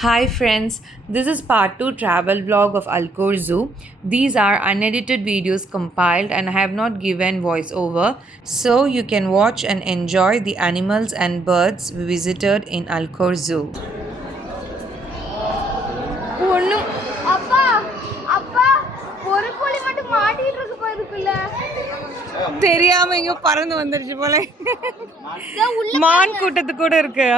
Hi friends, this is part 2 travel vlog of Alcor Zoo. These are unedited videos compiled and I have not given voiceover, so you can watch and enjoy the animals and birds we visited in Alcor Zoo. ஒண்ணும் அப்பா அப்பா ஒரு கோழி மட்டும் மாட்டிட்டு இருக்கு போதுக்குள்ள தெரியாம இங்க பறந்து வந்துருச்சு போல. மான் கூட்டத்து கூட இருக்கு.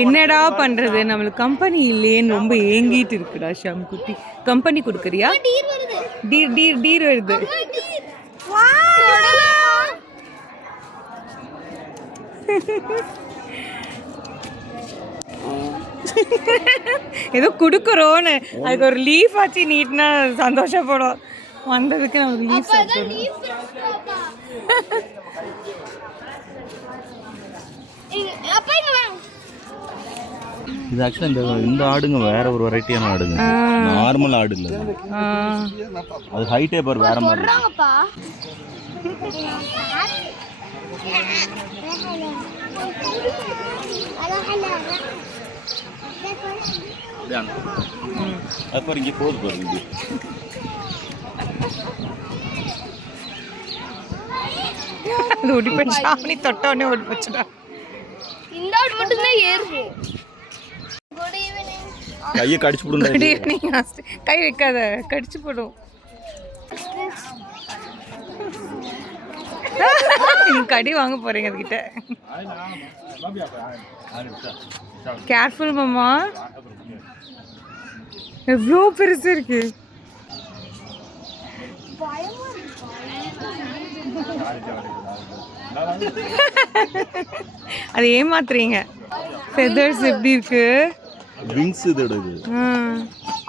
என்னடா பண்றது, நம்மளுக்கு கம்பெனி இல்லையேன்னு ரொம்ப ஏங்கிட்டு இருக்குடா ஷாம் குட்டி. கம்பெனி கொடுக்குறியா? டீர் டீர் டீர் வருது. ஏதோ கொடுக்குறோன்னு அதுக்கு ஒரு லீஃப் ஆச்சு நீட்னா சந்தோஷப்படும். வந்ததுக்கு நமக்கு லீஃப் இது ஆக்சுவலா இந்த ஆடுங்க வேற ஒரு வெரைட்டியான ஆடுங்க, நார்மல் ஆடு இல்ல. அது ஹைட்டே பார் வேற மாதிரி. அது பாரு இங்க போகுது பாரு. அது ஓடி போச்சு. சாமி தொட்டோடனே ஓடி போச்சுடா. இந்த ஆடு மட்டும் தான் ஏறும். கையை கடிச்சு போடும். கை வைக்காத, கடிச்சு போடும். நீங்க கடி வாங்க போறீங்க அதுகிட்ட. கேர்ஃபுல் மாமா, எவ்வளோ பெருசு இருக்கு. அது ஏமாத்துறீங்க. ஃபெதர்ஸ் எப்படி இருக்கு? விங்ஸ் இதோடது.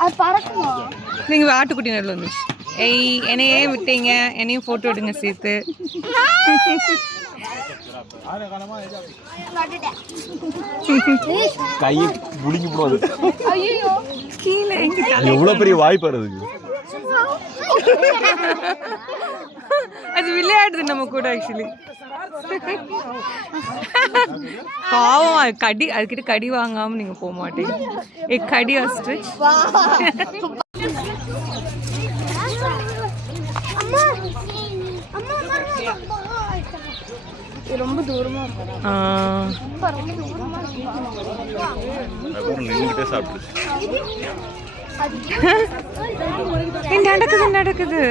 அது பறக்குமா? நீங்க ஆட்டுக்குட்டி நடுவில் வந்துச்சு. என்னையே விட்டீங்க, என்னையும் போட்டோ எடுங்க சேர்த்து. கையை புடிங்கி போடுது. ஐயோ கீழே எவ்வளவு பெரிய வாய்ப்பு அதுக்கு. அது விளையாடுது நம்ம கூட. ஆக்சுவலி பாவம், அது கடி, அதுக்கிட்ட கடி வாங்காம நீங்க போக மாட்டீங்க. கடி ஆஸ்ட்ரிச். ரொம்ப தூரமா இருக்கு. நின்னுட்டே சாப்பிடுச்சு. நடக்குது நடக்குது.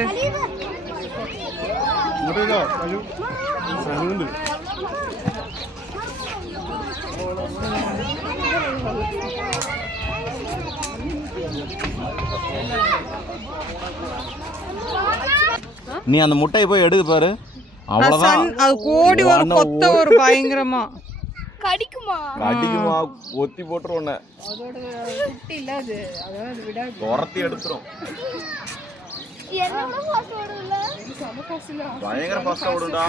நீ அந்த முட்டையை போய் எடுத்து பாரு. அவ்வளவுதான். அது கோடி ஒரு கொத்த ஒரு பயங்கரமா கடிக்குமா? கடிக்குமா? ஒத்தி போட்டுரும். குட்டி இல்ல அது, அதாவது விட துரத்தி எடுத்துரும். என்னோட ஃபாஸ்ட் ஓடுல பயங்கர ஃபாஸ்டா ஓடுடா.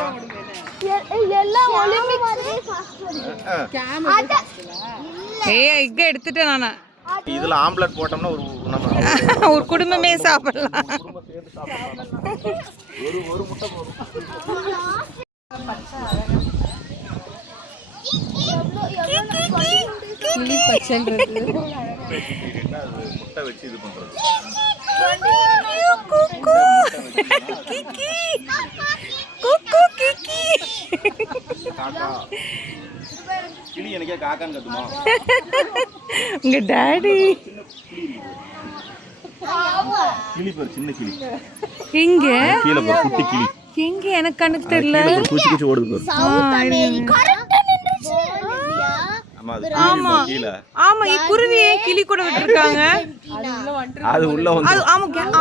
எல்லாம் ஒலிம்பிக்ஸ் ஃபாஸ்ட் ஓடுது. இங்க எடுத்துட்டேன் நானா. இதுல ஆம்லெட் போட்டோம்னா ஒரு குடும்பமே சாப்பிடலாம். ஒரு முட்டை போதும். முட்டை வச்சு இது பண்றது. கிளி எனக்கே காக்கான்னு கத்துமா? உங்க டாடி கிளி பாரு, சின்ன கிளி. எங்க கீழே பாரு, குட்டி கிளி. எங்க எனக்கு கணக்கு தெரியல. குச்சி குச்சி ஓடுது பாரு. ஆமா கீழ. ஆமா, குருவியே கிளி கூட விட்டுருக்காங்க. அது உள்ள வந்து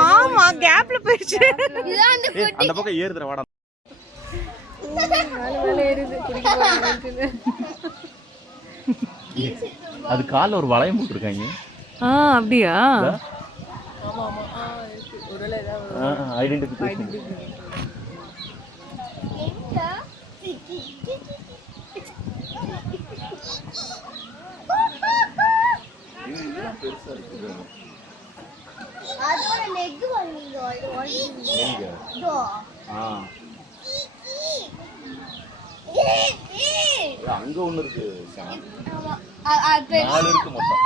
ஆமா கேப்ல போயிடுச்சு. அந்த பக்கம் ஏறுதுற வாடா. அது கால்ல ஒரு வளையம் போட்டுருக்காங்க. அப்படியா? ஐடென்டிஃபிகேஷன். பெருசா இருக்கு. அதோட லெக் வாங்குங்க. இது எங்க? இதோ. ஆ அங்க ஒண்ணு இருக்கு ஆமா. அது பெருசு. 4 இருக்கு மொத்தம்.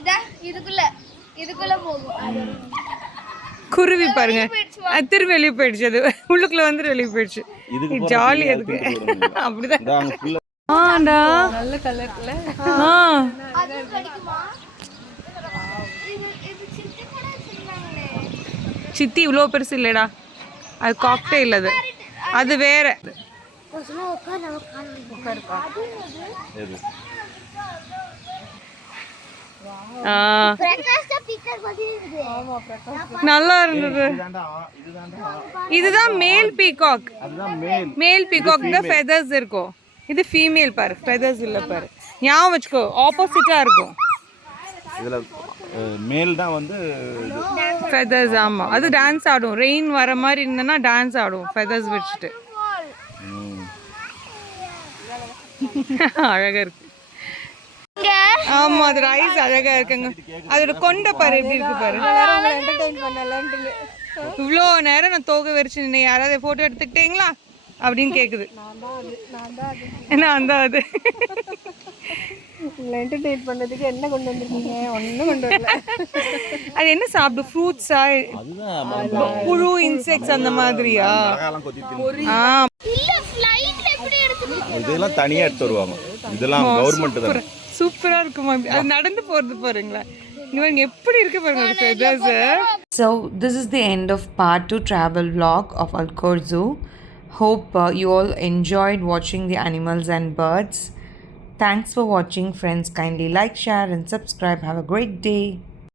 இதா இதுக்குள்ள போகும். குருவி பாருங்க அது திரும்பி வெளியே போயிடுச்சு. அது உள்ளுக்குள்ள வந்து வெளியே போயிடுச்சு. இதுக்கு ஜாலி அதுக்கு அப்படிதான். இந்தா அங்க ஃபுல்லா ஆண்டா நல்ல கலர்ல அது கடிக்குமா? இது சித்தி கூட வச்சிருக்காங்களே. சித்தி இவ்வளோ பெருசு இல்லைடா, அது காக்டெயில். அது வேற. எது ஆ, பிரகாஷ் பீக்கர் மாதிரி இருக்குது. நல்லா இருந்தது. இதுதான் மேல் பீகாக். அதுதான் மேல். மேல் பீகாக் தான் ஃபெதர்ஸ் இருக்கும். இது ஃபீமேல் பாரு, ஃபெதர்ஸ் இல்லை பாரு. ஞாபகம் வச்சுக்கோ, ஆப்போசிட்டாக இருக்கும். இதுல மேல் தான் வந்து ஃபெதர்ஸ். ஆமாம், அது டான்ஸ் ஆடும். ரெயின் வர மாதிரி இருந்ததுன்னா டான்ஸ் ஆடும் ஃபெதர்ஸ் வச்சுட்டு. அழகாக இருக்கு. ஆமா, அது ரைஸ் அழகா இருக்குங்க. அதோட கொண்டை பாரு எப்படி இருக்கு பாரு. என்டர்டெயின் பண்ணலன்ட்டு இவ்வளோ நேரம் நான் தோகை வரிச்சு நின்று யாராவது ஃபோட்டோ எடுத்துக்கிட்டீங்களா அப்படின்னு கேட்குது. நான் தான் அது. உங்களை என்டர்டெயின் பண்ணதுக்கு என்ன கொண்டு வந்திருக்கீங்க? ஒன்றும் கொண்டு வரல. அது என்ன சாப்பிடு? ஃப்ரூட்ஸா, புழு, இன்செக்ட்ஸ் அந்த மாதிரியா? ஆ, இல்ல ஃளைட்ல எப்படி எடுத்துட்டு இதெல்லாம் தனியா எடுத்து வருவாங்க. இதெல்லாம் கவர்மெண்ட் தான். சூப்பரா இருக்குமா? அது நடந்து போறது பாருங்களேன். இவங்க எப்படி இருக்கு பாருங்க feathers. So this is the end of part 2 travel vlog of Alcor Zoo. Hope you all enjoyed watching the animals and birds. Thanks for watching, friends. Kindly like, share and subscribe. Have a great day.